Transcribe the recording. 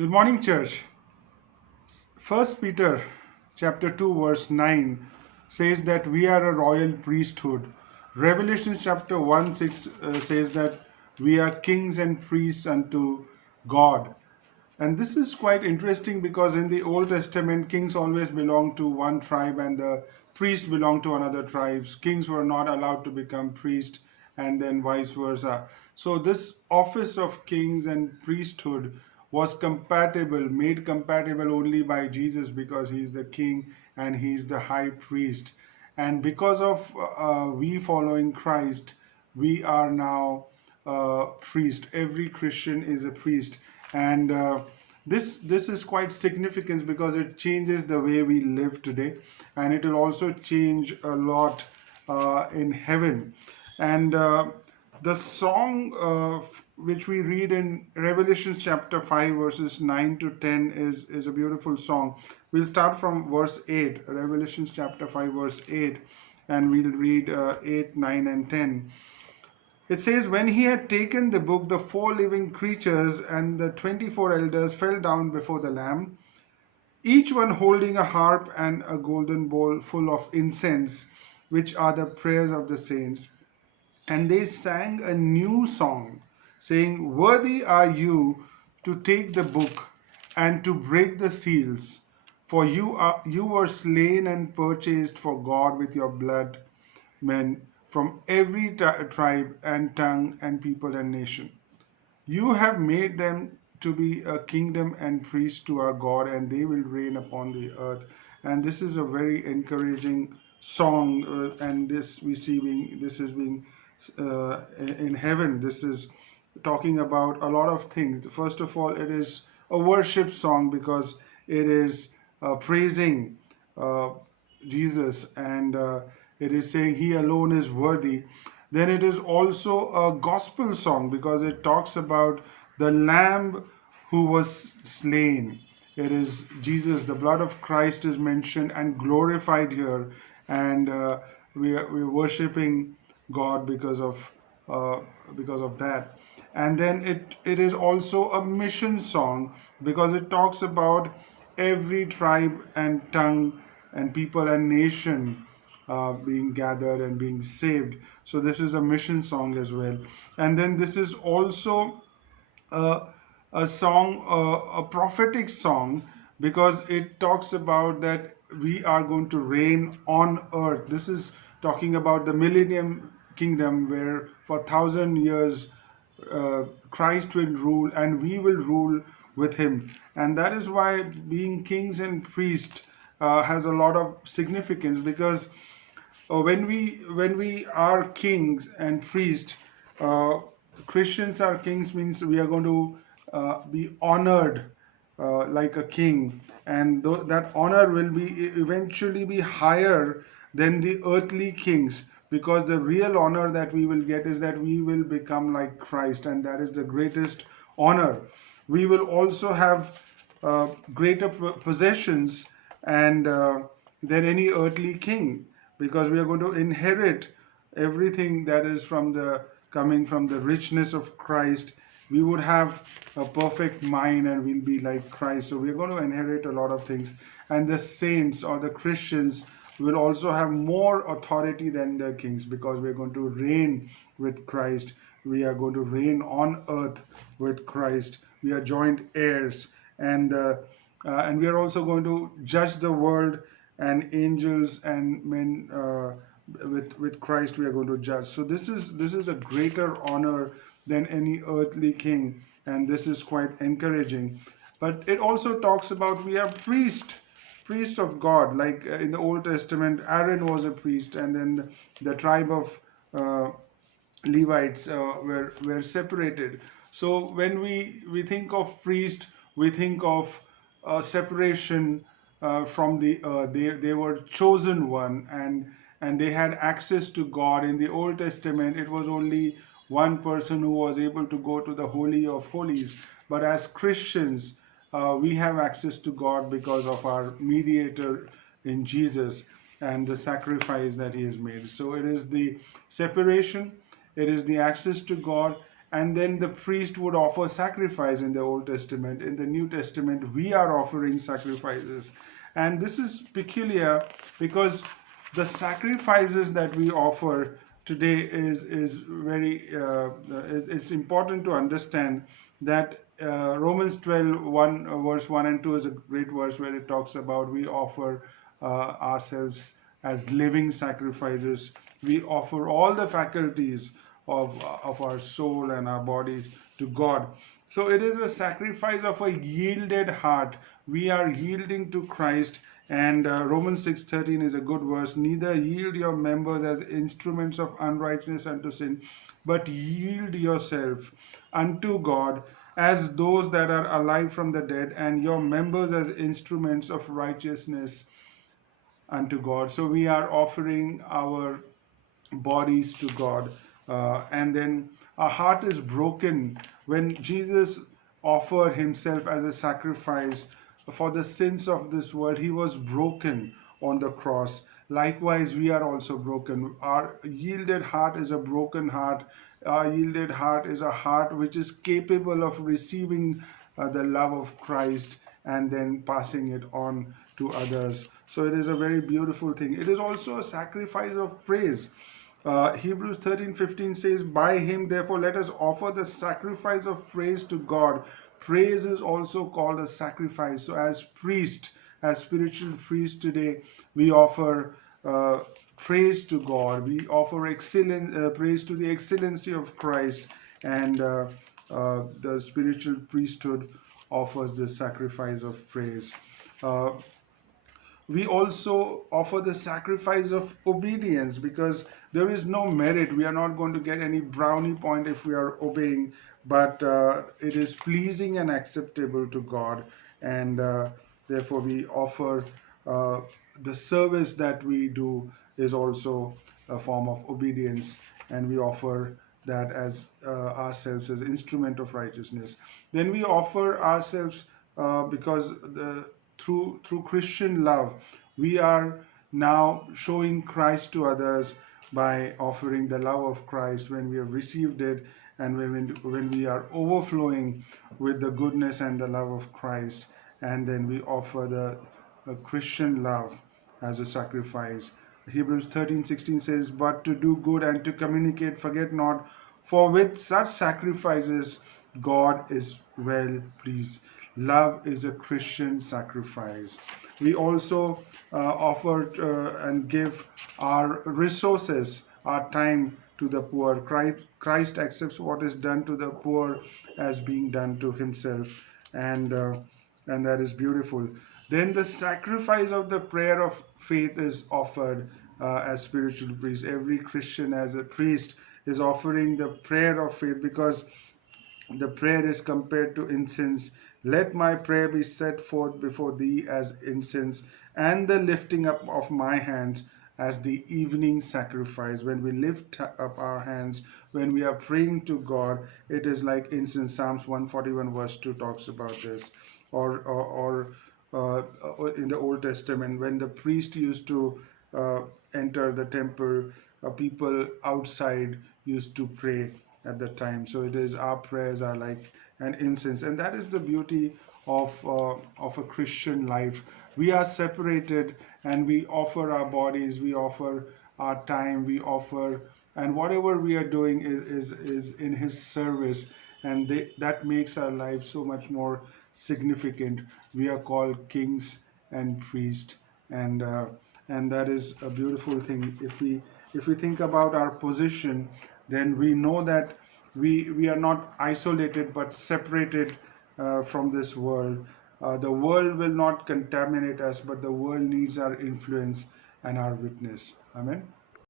Good morning, church. First Peter chapter 2 verse 9 says that we are a royal priesthood. Revelation chapter 1 6 says that we are kings and priests unto God. And this is quite interesting because in the Old Testament, kings always belonged to one tribe and the priests belonged to another tribe. Kings were not allowed to become priests and then vice versa. So this office of kings and priesthood was compatible, made compatible only by Jesus because he's the king and he's the high priest. And because of we following Christ, we are now priest. Every Christian is a priest, and this is quite significant because it changes the way we live today, and it will also change a lot in heaven. And the song which we read in Revelation chapter 5 verses 9 to 10 is a beautiful song. We'll start from verse 8, Revelation chapter 5 verse 8, and we'll read 8, 9 and 10. It says, when he had taken the book, the four living creatures and the 24 elders fell down before the Lamb, each one holding a harp and a golden bowl full of incense, which are the prayers of the saints. And they sang a new song, saying, worthy are you to take the book and to break the seals, for you were slain and purchased for God with your blood men from every tribe and tongue and people and nation. You have made them to be a kingdom and priests to our God, and they will reign upon the earth. And this is a very encouraging song, and this is being in heaven. This is talking about a lot of things. First of all, it is a worship song because it is praising uh, Jesus, and it is saying he alone is worthy. Then it is also a gospel song because it talks about the lamb who was slain. It is Jesus, the blood of Christ is mentioned and glorified here, and we're worshiping God uh, because of that. And then it is also a mission song because it talks about every tribe and tongue and people and nation being gathered and being saved. So this is a mission song as well. And then this is also a, a song, a prophetic song, because it talks about that we are going to reign on earth. This is talking about the millennium kingdom where for 1,000 years Christ will rule and we will rule with him. And that is why being kings and priests has a lot of significance because when we are kings and priests, uh, Christians are kings means we are going to be honored like a king, and that honor will be eventually be higher than the earthly kings because the real honor that we will get is that we will become like Christ, and that is the greatest honor. We will also have greater possessions and than any earthly king because we are going to inherit everything that is from the coming from the richness of Christ. We would have a perfect mind and we'll be like Christ. So we're going to inherit a lot of things. And the saints or the Christians will also have more authority than the kings because we're going to reign with Christ. We are going to reign on earth with Christ. We are joint heirs, and we are also going to judge the world, and angels and men with Christ we are going to judge. So this is a greater honor than any earthly king, and this is quite encouraging. But it also talks about we are priest of God. Like in the Old Testament, Aaron was a priest, and then the tribe of uh, Levites were separated. So when we think of priest, we think of separation from the they were chosen one, and they had access to God. In the Old Testament, it was only one person who was able to go to the Holy of Holies. But as Christians, we have access to God because of our mediator in Jesus and the sacrifice that he has made. So it is the separation, it is the access to God, and then the priest would offer sacrifice in the Old Testament. In the New Testament, we are offering sacrifices. And this is peculiar because the sacrifices that we offer today is very it's important to understand that Romans 12 verse 1 and 2 is a great verse where it talks about we offer ourselves as living sacrifices. We offer all the faculties of our soul and our bodies to God. So it is a sacrifice of a yielded heart. We are yielding to Christ, and Romans 6:13 is a good verse. Neither yield your members as instruments of unrighteousness unto sin, but yield yourself unto God as those that are alive from the dead, and your members as instruments of righteousness unto God. So we are offering our bodies to God. And then our heart is broken when Jesus offered himself as a sacrifice for the sins of this world. He was broken on the cross. Likewise, we are also broken. Our yielded heart is a broken heart. Our yielded heart is a heart which is capable of receiving the love of Christ and then passing it on to others. So it is a very beautiful thing. It is also a sacrifice of praise. Hebrews 13:15 says, by him therefore let us offer the sacrifice of praise to God. Praise is also called a sacrifice. So as priest, as spiritual priest today, we offer praise to God. We offer praise to the excellency of Christ, and the spiritual priesthood offers the sacrifice of praise. Uh, we also offer the sacrifice of obedience, because there is no merit. We are not going to get any brownie point if we are obeying, but it is pleasing and acceptable to God, and therefore we offer uh, the service that we do is also a form of obedience, and we offer that as ourselves as instrument of righteousness. Then we offer ourselves because through Christian love, we are now showing Christ to others by offering the love of Christ when we have received it, and when we are overflowing with the goodness and the love of Christ, and then we offer the Christian love as a sacrifice. Hebrews 13:16 says, but to do good and to communicate, forget not, for with such sacrifices God is well pleased. Love is a Christian sacrifice. We also offer and give our resources, our time to the poor. Christ accepts what is done to the poor as being done to himself, and that is beautiful. Then the sacrifice of the prayer of faith is offered as spiritual priest. Every Christian as a priest is offering the prayer of faith, because the prayer is compared to incense. Let my prayer be set forth before thee as incense, and the lifting up of my hands as the evening sacrifice. When we lift up our hands, when we are praying to God, it is like incense. Psalms 141 verse 2 talks about this. Or in the Old Testament, when the priest used to enter the temple, people outside used to pray at the time. So it is, our prayers are like an incense, and that is the beauty of a Christian life. We are separated, and we offer our bodies, we offer our time, we offer, and whatever we are doing is in His service, and that makes our life so much more significant. We are called kings and priests, and that is a beautiful thing. If we think about our position, then we know that we are not isolated but separated from this world. The world will not contaminate us, but the world needs our influence and our witness. Amen.